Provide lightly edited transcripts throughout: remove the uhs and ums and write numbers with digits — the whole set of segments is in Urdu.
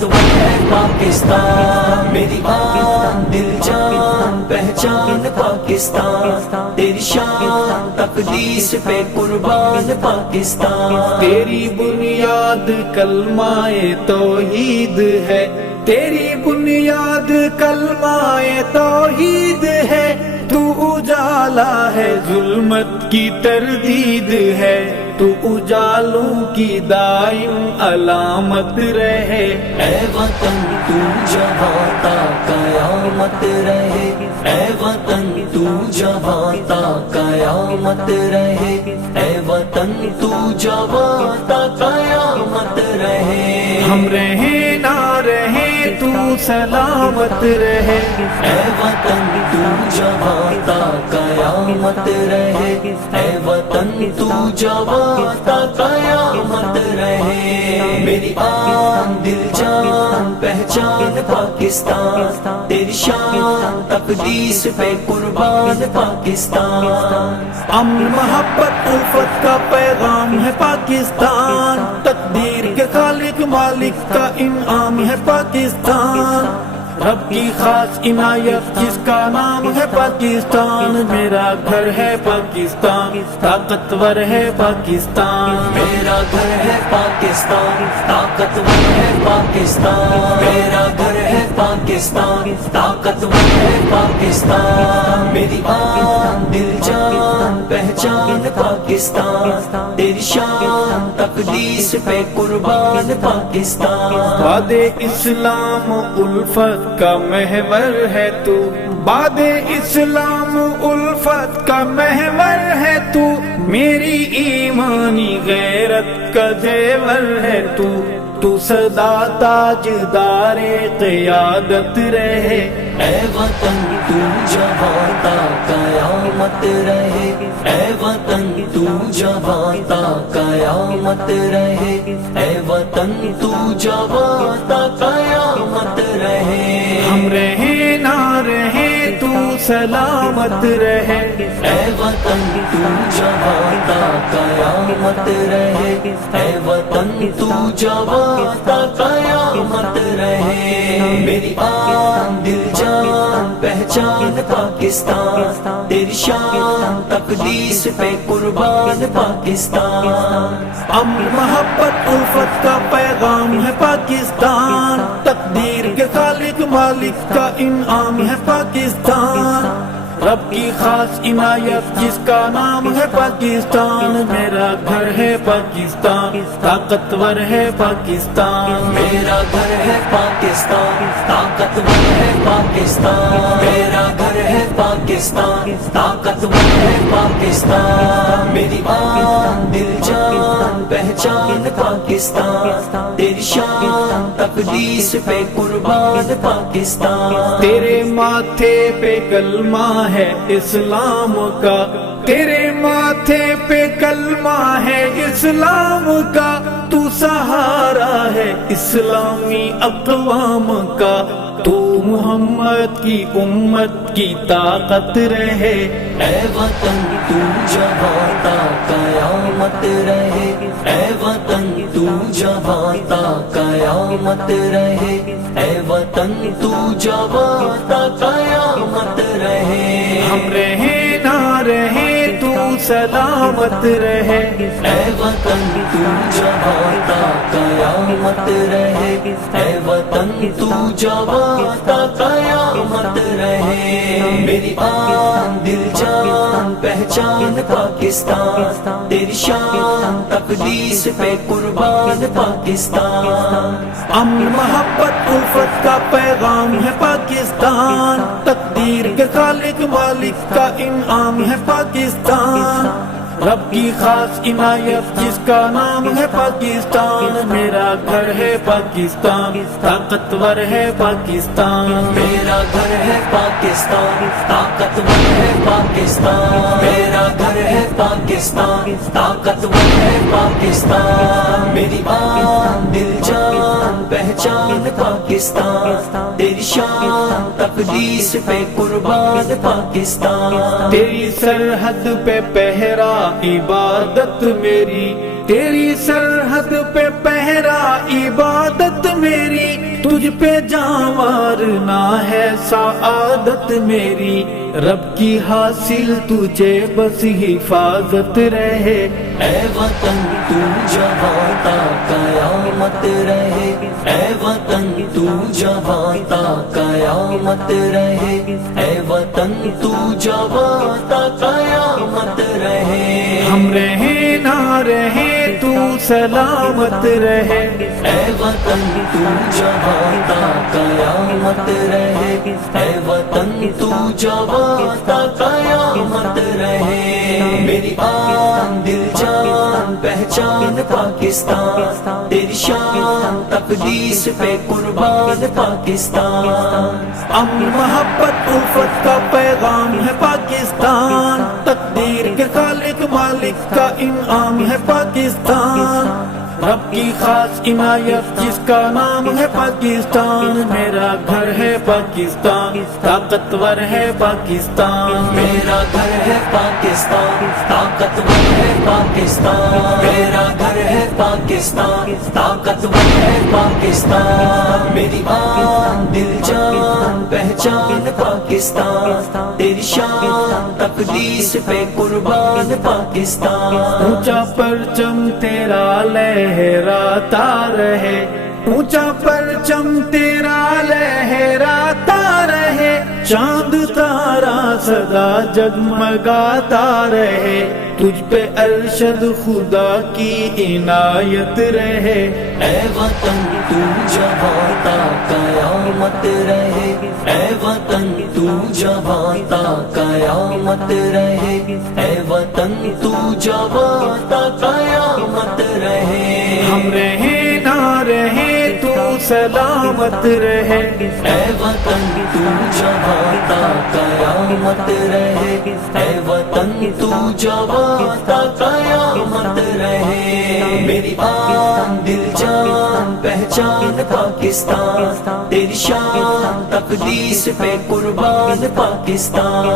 تو ہے پاکستان، میری آن دل جان پہچان پاکستان، تیری شان تقدیس پہ قربان پاکستان، تیری بنیاد کلمہ توحید ہے، تیری بنیاد کلمہ توحید ہے، تو اجالا ہے ظلمت کی تردید ہے، تو اجالوں کی دائم علامت رہے، اے وطن تو جہاں تا قیامت رہے، اے وطن تو جہاں تا قیامت رہے، اے وطن تو جہاں تا قیامت رہے، ہم رہیں نہ رہیں تو سلامت رہے، اے وطن تو جہاں تا قیامت رہے، اے وطن تو جہاں تا قیامت رہے، میری آن دل جان پہچان پاکستان، تیری شان تقدیس پہ قربان پاکستان، امن محبت الفت کا پیغام ہے پاکستان، تقدیر کے خالق مالک کا انعام ہے پاکستان، رب کی خاص عنایت جس کا نام ہے پاکستان، میرا گھر ہے پاکستان، طاقتور ہے پاکستان، میرا گھر ہے پاکستان، طاقتور ہے پاکستان، میرا گھر ہے پاکستان، طاقتور ہے پاکستان، میری آن دل جان پہچان پاکستان، تیری شان تقدیس پہ قربان پاکستان، باد اسلام الفت کا محور ہے تو، باد اسلام الفت کا محور ہے تو، میری ایمانی غیرت کا زیور ہے تو سدا تاجدار قیادت رہے، اے وطن تو جہاں تا قیامت رہے، اے وطن تو جہاں تا قیامت رہے، اے وطن تو جہاں تا قیامت رہے، ہم رہیں نہ رہیں تو سلامت رہے، اے وطن تو جہاں تا قیامت رہے، اے وطن تو جہاں تا قیامت رہے، میری آن دل جان پہچان پاکستان، تیری شان تقدیس پہ قربان پاکستان، امن محبت الفت کا پیغام ہے پاکستان، تقدیر کے خالق مالک کا انعام ہے پاکستان، رب کی خاص عنایت جس کا نام ہے پاکستان، میرا گھر ہے پاکستان، طاقتور ہے پاکستان، میرا گھر ہے پاکستان، طاقتور ہے پاکستان، میرا گھر ہے پاکستان، طاقتور ہے پاکستان، میری آن دل جان پہچان پاکستان، تیری شان تقدیس پہ قربان پاکستان، تیرے ماتھے پہ کلمہ ہے اسلام کا، تیرے ماتھے پہ کلمہ ہے اسلام کا، تو سہارا ہے اسلامی اقوام کا، تو محمد کی امت کی طاقت رہے، اے وطن تو جہاں تا قیامت رہے، اے وطن تو جہاں تا قیامت رہے، اے وطن تو جہاں تا قیامت رہے، ہم رہیں نہ رہیں تو سلامت رہے، اے وطن تو جہاں تا قیامت رہے، اے وطن تو جہاں تا قیامت رہے، میری آن دل جان پہچان پاکستان، تیری شان تقدیس پہ قربان پاکستان، امن محبت الفت کا پیغام ہے پاکستان، تقدیر کے خالق مالک کا انعام ہے پاکستان، رب کی خاص عنایت جس کا نام ہے پاکستان، میرا گھر ہے پاکستان، طاقتور ہے پاکستان، میرا گھر ہے پاکستان، طاقتور ہے پاکستان، میرا گھر ہے پاکستان، طاقتور ہے پاکستان، میری آن دل جان پہچان پاکستان، تیری شان تقدیس پہ قربان پاکستان، تیری سرحد پہ پہرا عبادت میری، تیری سرحد پہ پہرا عبادت میری، تجھ پہ جانور نہ ہے سعادت میری، رب کی حاصل تجھے بس حفاظت رہے۔ اے وطن تو جہاں تا قیامت رہے، اے وطن تو جہاں تا قیامت رہے، اے وطن تو جہاں تا قیامت رہے۔ ہم رہیں نہ رہیں تو سلامت رہے، اے وطن تو جہاں تا قیامت رہے، اے وطن تو جہاں تا قیامت رہے۔ میری آن دل جان پہچان پاکستان، تیری شان تقدیس پہ قربان پاکستان۔ امن محبت الفت کا پیغام ہے پاکستان، تقدیر کے خالق مالک کا انعام ہے پاکستان، رب کی خاص عنایت جس کا نام ہے پاکستان۔ میرا گھر ہے پاکستان، طاقتور ہے پاکستان، میرا گھر ہے پاکستان، طاقتور ہے پاکستان، میرا گھر ہے پاکستان، طاقتور ہے پاکستان۔ میری آن دل جان پہچان پاکستان، تیری شان تقدیس پہ قربان پاکستان۔ اونچا پرچم تیرا لہراتا رہے، اونچا پرچم تیرا لہراتا رہے، چاند تارا سدا جگمگاتا رہے، تجھ پہ ارشد خدا کی عنایت رہے۔ اے وطن تو جہاں تا قیامت رہے، اے وطن تو جہاں تا قیامت رہے، اے وطن تو جہاں تا قیامت رہے۔ ہم رہیں نہ رہیں تو سلامت رہے، اے وطن تو جہاں تا قیامت رہے، اے وطن تو جہاں تا قیامت رہے۔ میری آن دل جان پہچان پاکستان، تیری شان تقدیس پہ قربان پاکستان۔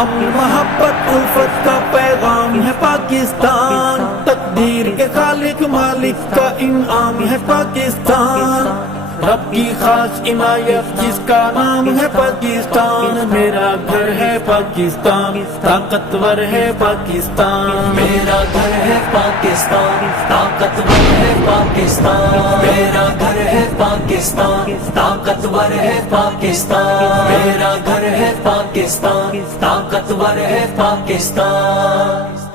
امن محبت الفت کا پیغام ہے پاکستان، تقدیر کے خالق مالک کا انعام ہے پاکستان، رب کی خاص عنایت جس کا نام ہے پاکستان۔ میرا گھر ہے پاکستان، طاقتور ہے پاکستان، میرا گھر ہے پاکستان، طاقتور ہے پاکستان، میرا گھر ہے پاکستان، طاقتور ہے پاکستان، میرا گھر ہے پاکستان، طاقتور ہے پاکستان۔